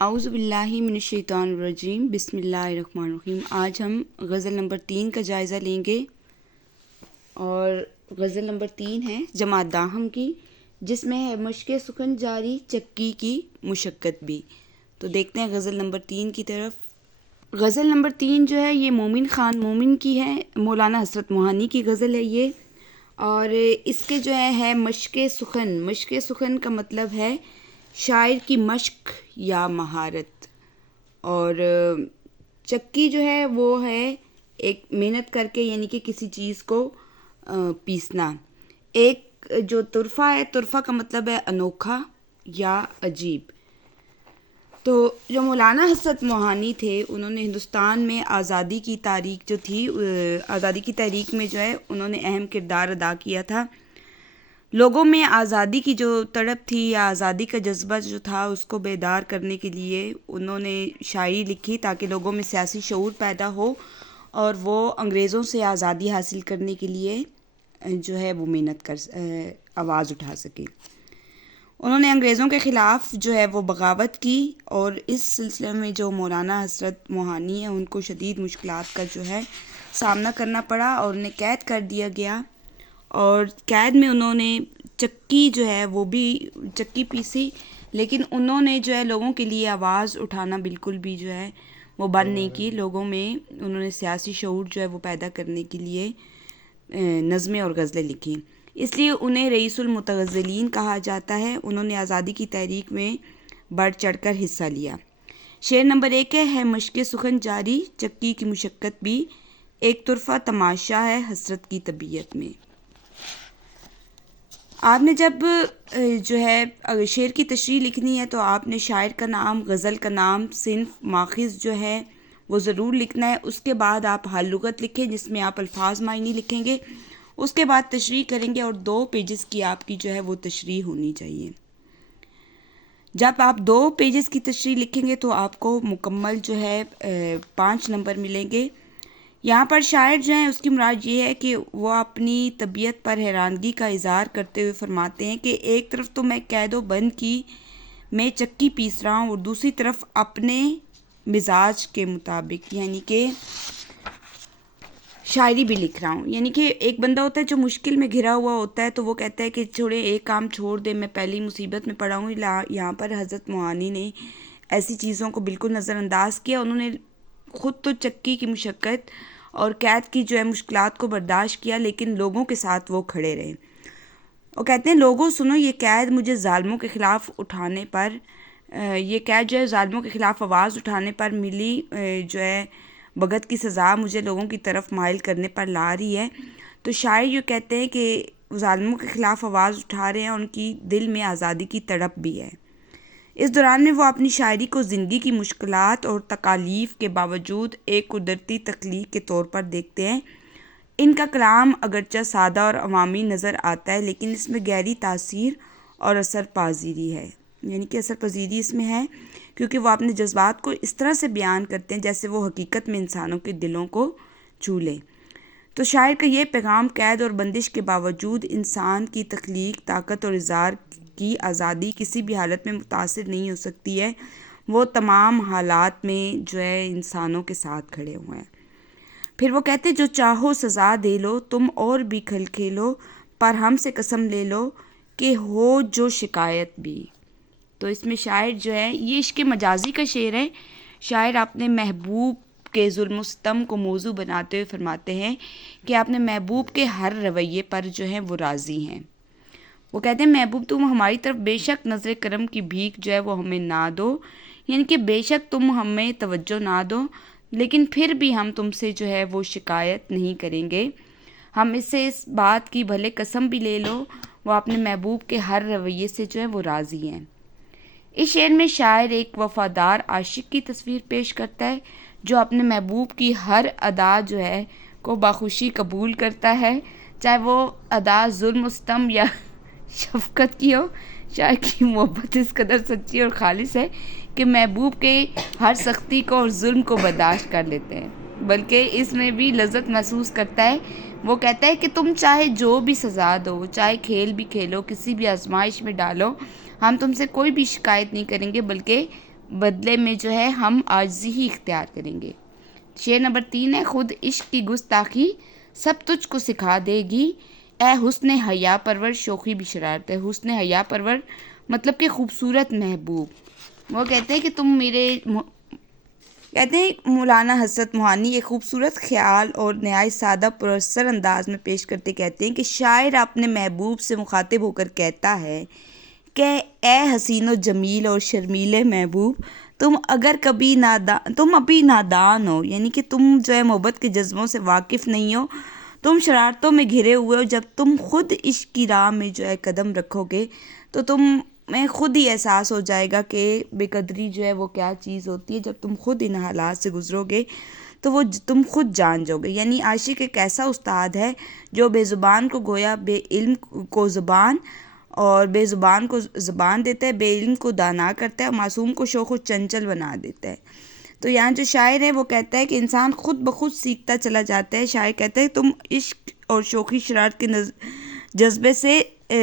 اعوذ باللہ من الشیطان الرجیم، بسم اللہ الرحمن الرحیم۔ آج ہم غزل نمبر 3 کا جائزہ لیں گے، اور غزل نمبر 3 ہے جماعت داہم کی، جس میں ہے مشق سخن جاری چکی کی مشقت بھی۔ تو دیکھتے ہیں غزل نمبر 3 کی طرف۔ غزل نمبر 3 جو ہے یہ مومن خان مومن کی ہے، مولانا حسرت موہانی کی غزل ہے یہ، اور اس کے جو ہے مشق سخن۔ مشق سخن کا مطلب ہے شاعر کی مشق یا مہارت، اور چکی جو ہے وہ ہے ایک محنت کر کے، یعنی کہ کسی چیز کو پیسنا۔ ایک جو طرفہ ہے، طرفہ کا مطلب ہے انوکھا یا عجیب۔ تو جو مولانا حسرت موہانی تھے، انہوں نے ہندوستان میں آزادی کی تاریخ جو تھی، آزادی کی تحریک میں جو ہے انہوں نے اہم کردار ادا کیا تھا۔ لوگوں میں آزادی کی جو تڑپ تھی یا آزادی کا جذبہ جو تھا، اس کو بیدار کرنے کے لیے انہوں نے شاعری لکھی، تاکہ لوگوں میں سیاسی شعور پیدا ہو اور وہ انگریزوں سے آزادی حاصل کرنے کے لیے جو ہے وہ محنت آواز اٹھا سکے۔ انہوں نے انگریزوں کے خلاف جو ہے وہ بغاوت کی، اور اس سلسلے میں جو مولانا حسرت موہانی ہیں ان کو شدید مشکلات کا جو ہے سامنا کرنا پڑا، اور انہیں قید کر دیا گیا، اور قید میں انہوں نے چکی جو ہے وہ بھی چکی پیسی، لیکن انہوں نے جو ہے لوگوں کے لیے آواز اٹھانا بالکل بھی جو ہے وہ بند نہیں کی۔ لوگوں میں انہوں نے سیاسی شعور جو ہے وہ پیدا کرنے کے لیے نظمیں اور غزلیں لکھی، اس لیے انہیں رئیس المتغزلین کہا جاتا ہے۔ انہوں نے آزادی کی تحریک میں بڑھ چڑھ کر حصہ لیا۔ شعر نمبر 1 ہے مشق سخن جاری چکی کی مشقت بھی، ایک طرفہ تماشا ہے حسرت کی طبیعت میں۔ آپ نے جب جو ہے شعر کی تشریح لکھنی ہے تو آپ نے شاعر کا نام، غزل کا نام، صنف، ماخذ جو ہے وہ ضرور لکھنا ہے۔ اس کے بعد آپ حال لغت لکھیں، جس میں آپ الفاظ معنی لکھیں گے، اس کے بعد تشریح کریں گے، اور 2 پیجز کی آپ کی جو ہے وہ تشریح ہونی چاہیے۔ جب آپ 2 پیجز کی تشریح لکھیں گے تو آپ کو مکمل جو ہے 5 نمبر ملیں گے۔ یہاں پر شاعر جو ہیں اس کی مراد یہ ہے کہ وہ اپنی طبیعت پر حیرانگی کا اظہار کرتے ہوئے فرماتے ہیں کہ ایک طرف تو میں قید و بند کی میں چکی پیس رہا ہوں، اور دوسری طرف اپنے مزاج کے مطابق یعنی کہ شاعری بھی لکھ رہا ہوں۔ یعنی کہ ایک بندہ ہوتا ہے جو مشکل میں گھرا ہوا ہوتا ہے، تو وہ کہتا ہے کہ چھوڑے ایک کام چھوڑ دے، میں پہلی مصیبت میں پڑا ہوں۔ یہاں پر حضرت موہانی نے ایسی چیزوں کو بالکل نظر انداز کیا۔ انہوں نے خود تو چکی کی مشقت اور قید کی جو ہے مشکلات کو برداشت کیا، لیکن لوگوں کے ساتھ وہ کھڑے رہے۔ وہ کہتے ہیں لوگوں سنو یہ قید مجھے ظالموں کے خلاف اٹھانے پر، یہ قید جو ہے ظالموں کے خلاف آواز اٹھانے پر ملی جو ہے بغت کی سزا مجھے لوگوں کی طرف مائل کرنے پر لا رہی ہے۔ تو شاعر یہ کہتے ہیں کہ ظالموں کے خلاف آواز اٹھا رہے ہیں، ان کی دل میں آزادی کی تڑپ بھی ہے۔ اس دوران میں وہ اپنی شاعری کو زندگی کی مشکلات اور تکالیف کے باوجود ایک قدرتی تخلیق کے طور پر دیکھتے ہیں۔ ان کا کلام اگرچہ سادہ اور عوامی نظر آتا ہے، لیکن اس میں گہری تاثیر اور اثر پذیری ہے، یعنی کہ اثر پذیری اس میں ہے، کیونکہ وہ اپنے جذبات کو اس طرح سے بیان کرتے ہیں جیسے وہ حقیقت میں انسانوں کے دلوں کو چھو لیں۔ تو شاعر کا یہ پیغام قید اور بندش کے باوجود انسان کی تخلیق، طاقت اور اظہار کی آزادی کسی بھی حالت میں متاثر نہیں ہو سکتی ہے۔ وہ تمام حالات میں جو ہے انسانوں کے ساتھ کھڑے ہوئے ہیں۔ پھر وہ کہتے جو چاہو سزا دے لو تم اور بھی کھل کھیلو، پر ہم سے قسم لے لو کہ ہو جو شکایت بھی۔ تو اس میں شاعر جو ہے یہ عشق مجازی کا شعر ہے۔ شاعر اپنے محبوب کے ظلم و ستم کو موضوع بناتے ہوئے فرماتے ہیں کہ اپنے محبوب کے ہر رویے پر جو ہیں وہ راضی ہیں۔ وہ کہتے ہیں محبوب تم ہماری طرف بے شک نظر کرم کی بھیک جو ہے وہ ہمیں نہ دو، یعنی کہ بے شک تم ہمیں توجہ نہ دو، لیکن پھر بھی ہم تم سے جو ہے وہ شکایت نہیں کریں گے۔ ہم اس سے اس بات کی بھلے قسم بھی لے لو، وہ اپنے محبوب کے ہر رویے سے جو ہے وہ راضی ہیں۔ اس شعر میں شاعر ایک وفادار عاشق کی تصویر پیش کرتا ہے، جو اپنے محبوب کی ہر ادا جو ہے کو بخوشی قبول کرتا ہے، چاہے وہ ادا ظلم و ستم یا شفقت کی ہو۔ شاعر کی محبت اس قدر سچی اور خالص ہے کہ محبوب کے ہر سختی کو اور ظلم کو برداشت کر لیتے ہیں، بلکہ اس میں بھی لذت محسوس کرتا ہے۔ وہ کہتا ہے کہ تم چاہے جو بھی سزا دو، چاہے کھیل بھی کھیلو، کسی بھی آزمائش میں ڈالو، ہم تم سے کوئی بھی شکایت نہیں کریں گے، بلکہ بدلے میں جو ہے ہم عاجزی ہی اختیار کریں گے۔ شعر نمبر 3 ہے، خود عشق کی گستاخی سب تجھ کو سکھا دے گی، اے حسن حیا پرور شوخی بھی شرارت ہے۔ حسن حیا پرور مطلب کہ خوبصورت محبوب، وہ کہتے ہیں کہ تم میرے کہتے ہیں مولانا حسرت موہانی ایک خوبصورت خیال اور نہایت سادہ پرسر انداز میں پیش کرتے کہتے ہیں کہ شاعر اپنے محبوب سے مخاطب ہو کر کہتا ہے کہ اے حسین و جمیل اور شرمیلے محبوب، تم ابھی نادان ہو، یعنی کہ تم جو ہے محبت کے جذبوں سے واقف نہیں ہو، تم شرارتوں میں گھرے ہوئے ہو۔ جب تم خود عشق کی راہ میں جو ہے قدم رکھو گے تو تم میں خود ہی احساس ہو جائے گا کہ بے قدری جو ہے وہ کیا چیز ہوتی ہے۔ جب تم خود ان حالات سے گزرو گے تو وہ تم خود جان جاؤ گے۔ یعنی عاشق ایک ایسا استاد ہے جو بے زبان کو گویا بے علم کو زبان اور بے زبان کو زبان دیتا ہے، بے علم کو دانا کرتا ہے اور معصوم کو شوخ و چنچل بنا دیتا ہے۔ تو یہاں جو شاعر ہے وہ کہتا ہے کہ انسان خود بخود سیکھتا چلا جاتا ہے۔ شاعر کہتا ہے تم عشق اور شوخی شرارت کے جذبے سے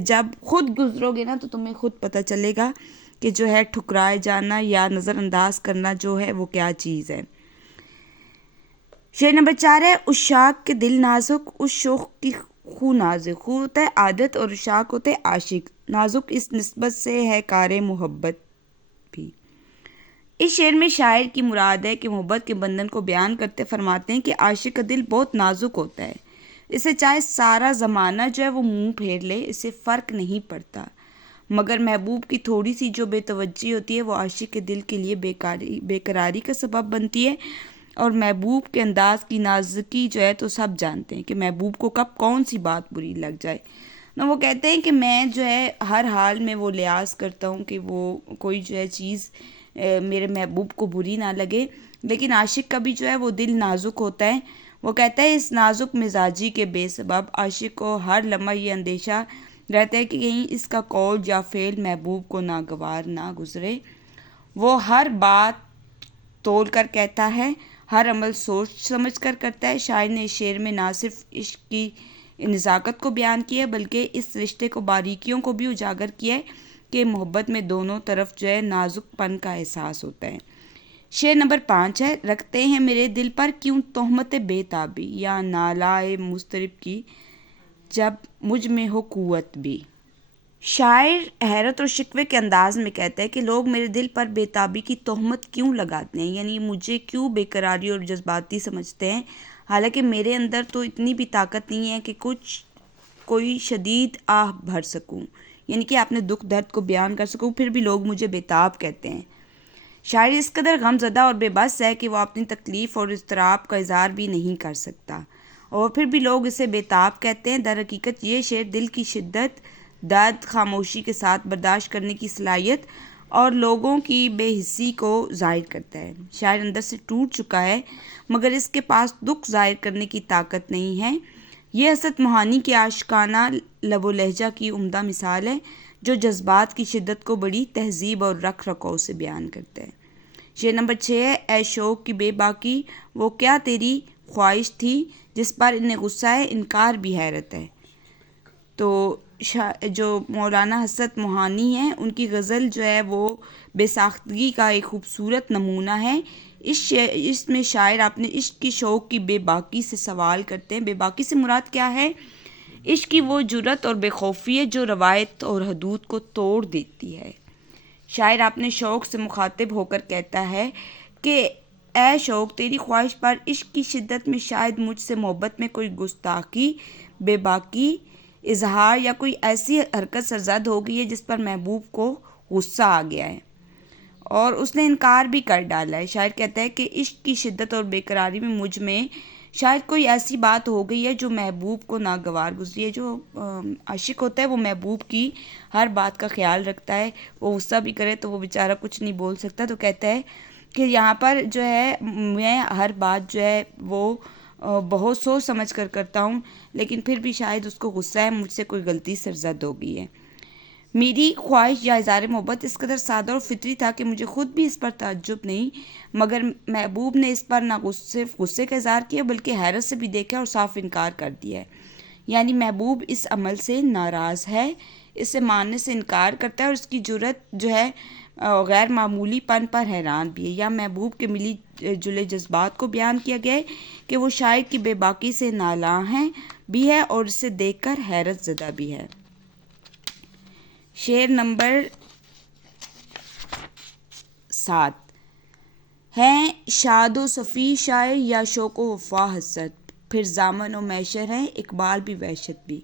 جب خود گزرو گے نا تو تمہیں خود پتہ چلے گا کہ جو ہے ٹھکرائے جانا یا نظر انداز کرنا جو ہے وہ کیا چیز ہے۔ شعر نمبر 4 ہے، عشاق کے دل نازک اس شوخ کی خو نازک، خو ہوتا ہے عادت اور عشاق ہوتے عاشق، نازک اس نسبت سے ہے کار محبت بھی۔ اس شعر میں شاعر کی مراد ہے کہ محبت کے بندھن کو بیان کرتے فرماتے ہیں کہ عاشق کا دل بہت نازک ہوتا ہے، اسے چاہے سارا زمانہ جو ہے وہ منہ پھیر لے اسے فرق نہیں پڑتا، مگر محبوب کی تھوڑی سی جو بے توجہی ہوتی ہے وہ عاشق کے دل کے لیے بے قراری کا سبب بنتی ہے۔ اور محبوب کے انداز کی نازکی جو ہے تو سب جانتے ہیں کہ محبوب کو کب کون سی بات بری لگ جائے نہ، وہ کہتے ہیں کہ میں جو ہے ہر حال میں وہ لحاظ کرتا ہوں کہ وہ کوئی جو ہے چیز میرے محبوب کو بری نہ لگے، لیکن عاشق کا بھی جو ہے وہ دل نازک ہوتا ہے۔ وہ کہتا ہے اس نازک مزاجی کے بے سبب عاشق کو ہر لمحہ یہ اندیشہ رہتا ہے کہ کہیں اس کا قول یا فعل محبوب کو ناگوار نہ گزرے۔ وہ ہر بات تول کر کہتا ہے، ہر عمل سوچ سمجھ کر کرتا ہے۔ شاعر نے اس شعر میں نہ صرف عشق کی نزاکت کو بیان کیا ہے بلکہ اس رشتے کو باریکیوں کو بھی اجاگر کیا ہے کہ محبت میں دونوں طرف جو ہے نازک پن کا احساس ہوتا ہے۔ شعر نمبر 5 ہے، رکھتے ہیں میرے دل پر کیوں تہمت بے تابی یا نالائے مضطرب کی، جب مجھ میں ہو قوت بھی۔ شاعر حیرت اور شکوے کے انداز میں کہتا ہے کہ لوگ میرے دل پر بے تابی کی تہمت کیوں لگاتے ہیں، یعنی مجھے کیوں بے قراری اور جذباتی سمجھتے ہیں، حالانکہ میرے اندر تو اتنی بھی طاقت نہیں ہے کہ کوئی شدید آہ بھر سکوں، یعنی کہ اپنے دکھ درد کو بیان کر سکوں، پھر بھی لوگ مجھے بے تاب کہتے ہیں۔ شاعر اس قدر غم زدہ اور بے بس ہے کہ وہ اپنی تکلیف اور اضطراب کا اظہار بھی نہیں کر سکتا اور پھر بھی لوگ اسے بے تاب کہتے ہیں۔ در حقیقت یہ شعر دل کی شدت، درد، خاموشی کے ساتھ برداشت کرنے کی صلاحیت اور لوگوں کی بے حسی کو ظاہر کرتا ہے۔ شاعر اندر سے ٹوٹ چکا ہے مگر اس کے پاس دکھ ظاہر کرنے کی طاقت نہیں ہے۔ یہ حسرت موہانی کے عاشقانہ لب و لہجہ کی عمدہ مثال ہے جو جذبات کی شدت کو بڑی تہذیب اور رکھ رکھاؤ سے بیان کرتا ہے۔ شعر نمبر 6 ہے، اے شوق کی بے باکی وہ کیا تیری خواہش تھی، جس پر انہیں غصہ ہے انکار بھی حیرت ہے۔ تو جو مولانا حسرت موہانی ہیں ان کی غزل جو ہے وہ بے ساختگی کا ایک خوبصورت نمونہ ہے۔ اس میں شاعر اپنے عشق کی شوق کی بے باکی سے سوال کرتے ہیں۔ بے باکی سے مراد کیا ہے؟ عشق کی وہ جرأت اور بے خوفی ہے جو روایت اور حدود کو توڑ دیتی ہے۔ شاعر اپنے شوق سے مخاطب ہو کر کہتا ہے کہ اے شوق تیری خواہش پر عشق کی شدت میں شاید مجھ سے محبت میں کوئی گستاخی، بے باکی، اظہار یا کوئی ایسی حرکت سرزد ہو گئی ہے جس پر محبوب کو غصہ آ گیا ہے اور اس نے انکار بھی کر ڈالا ہے۔ شاعر کہتا ہے کہ عشق کی شدت اور بے قراری میں مجھ میں شاید کوئی ایسی بات ہو گئی ہے جو محبوب کو ناگوار گزری ہے۔ جو عاشق ہوتا ہے وہ محبوب کی ہر بات کا خیال رکھتا ہے، وہ غصہ بھی کرے تو وہ بیچارہ کچھ نہیں بول سکتا، تو کہتا ہے کہ یہاں پر جو ہے میں ہر بات جو ہے وہ بہت سوچ سمجھ کر کرتا ہوں، لیکن پھر بھی شاید اس کو غصہ ہے، مجھ سے کوئی غلطی سرزد ہو گئی ہے۔ میری خواہش یا اظہار محبت اس قدر سادہ اور فطری تھا کہ مجھے خود بھی اس پر تعجب نہیں، مگر محبوب نے اس پر نہ صرف غصے کا اظہار کیا بلکہ حیرت سے بھی دیکھا اور صاف انکار کر دیا ہے۔ یعنی محبوب اس عمل سے ناراض ہے، اسے ماننے سے انکار کرتا ہے اور اس کی جرأت جو ہے غیر معمولی پن پر حیران بھی ہے. یا محبوب کے ملی جلے جذبات کو بیان کیا گیا ہے کہ وہ شاعر کی بے باکی سے نالاں بھی ہے اور اسے دیکھ کر حیرت زدہ بھی ہے. شعر نمبر 7. ہیں شاد و صفی شاعر یا شوق و وفا حسرت، پھر زامن و معشر ہیں اقبال بھی وحشت بھی.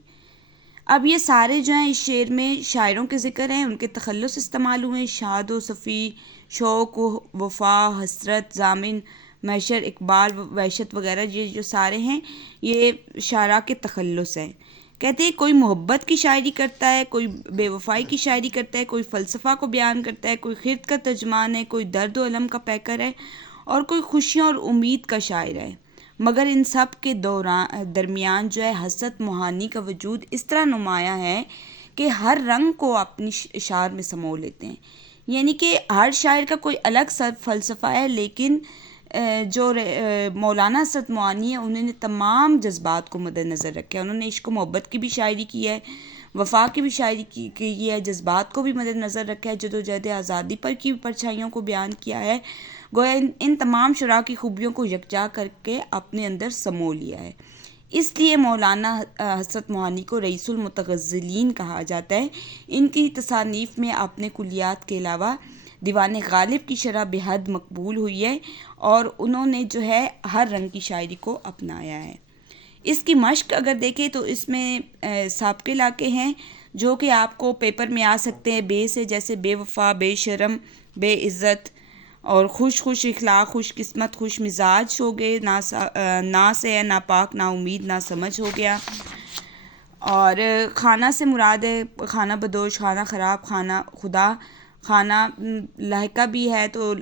اب یہ سارے جو ہیں اس شعر میں شاعروں کے ذکر ہیں، ان کے تخلص استعمال ہوئے ہیں. شاد و صفی، شوق و وفا، حسرت، ضامن، معشر، اقبال، وحشت وغیرہ یہ جو سارے ہیں یہ شاعراء کے تخلص ہیں. کہتے ہیں کوئی محبت کی شاعری کرتا ہے، کوئی بے وفائی کی شاعری کرتا ہے، کوئی فلسفہ کو بیان کرتا ہے، کوئی خرد کا ترجمان ہے، کوئی درد و الم کا پیکر ہے اور کوئی خوشیوں اور امید کا شاعر ہے. مگر ان سب کے درمیان جو ہے حسرت موہانی کا وجود اس طرح نمایاں ہے کہ ہر رنگ کو اپنی شعر میں سمو لیتے ہیں. یعنی کہ ہر شاعر کا کوئی الگ فلسفہ ہے، لیکن جو مولانا حسرت موہانی ہے انہوں نے تمام جذبات کو مد نظر رکھا ہے. انہوں نے عشق و محبت کی بھی شاعری کی ہے، وفا کی بھی شاعری کی ہے، جذبات کو بھی مد نظر رکھا ہے، جدوجہد آزادی پر کی پرچھائیوں کو بیان کیا ہے. گویا ان تمام شعراء کی خوبیوں کو یکجا کر کے اپنے اندر سمو لیا ہے. اس لیے مولانا حسرت موہانی کو رئیس المتغزلین کہا جاتا ہے. ان کی تصانیف میں اپنے کلیات کے علاوہ دیوان غالب کی شرح بے حد مقبول ہوئی ہے اور انہوں نے جو ہے ہر رنگ کی شاعری کو اپنایا ہے. اس کی مشق اگر دیکھیں تو اس میں سابقے علاقے ہیں جو کہ آپ کو پیپر میں آ سکتے ہیں. بے سے جیسے بے وفا، بے شرم، بے عزت، اور خوش اخلاق، خوش قسمت، خوش مزاج ہو گئے، نا سے ہے، نا پاک، نا امید، نا سمجھ ہو گیا. اور خانہ سے مراد ہے خانہ بدوش، خانہ خراب، خانہ خدا، خانہ لاحقہ بھی ہے تو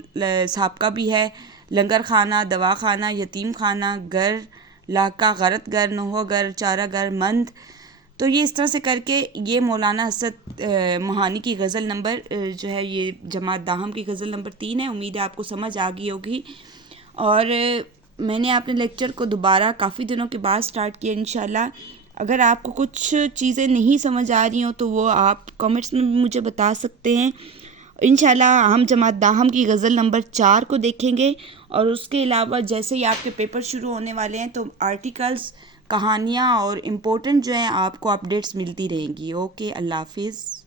سابقہ بھی ہے، لنگر خانہ، دوا خانہ، یتیم خانہ، گر لاحقہ، غرت گر، نوحہ گر، چارہ گر، مند. تو یہ اس طرح سے کر کے یہ مولانا حسرت موہانی کی غزل نمبر جو ہے یہ جماعت داہم کی غزل نمبر 3 ہے. امید ہے آپ کو سمجھ آ گئی ہوگی. اور میں نے اپنے لیکچر کو دوبارہ کافی دنوں کے بعد سٹارٹ کیا. انشاءاللہ اگر آپ کو کچھ چیزیں نہیں سمجھ آ رہی ہوں تو وہ آپ کمنٹس میں بھی مجھے بتا سکتے ہیں. انشاءاللہ ہم جماعت داہم کی غزل نمبر 4 کو دیکھیں گے اور اس کے علاوہ جیسے ہی آپ کے پیپر شروع ہونے والے ہیں تو آرٹیکلز، کہانیاں اور امپورٹنٹ جو ہیں آپ کو اپڈیٹس ملتی رہیں گی. اوکے، اللہ حافظ.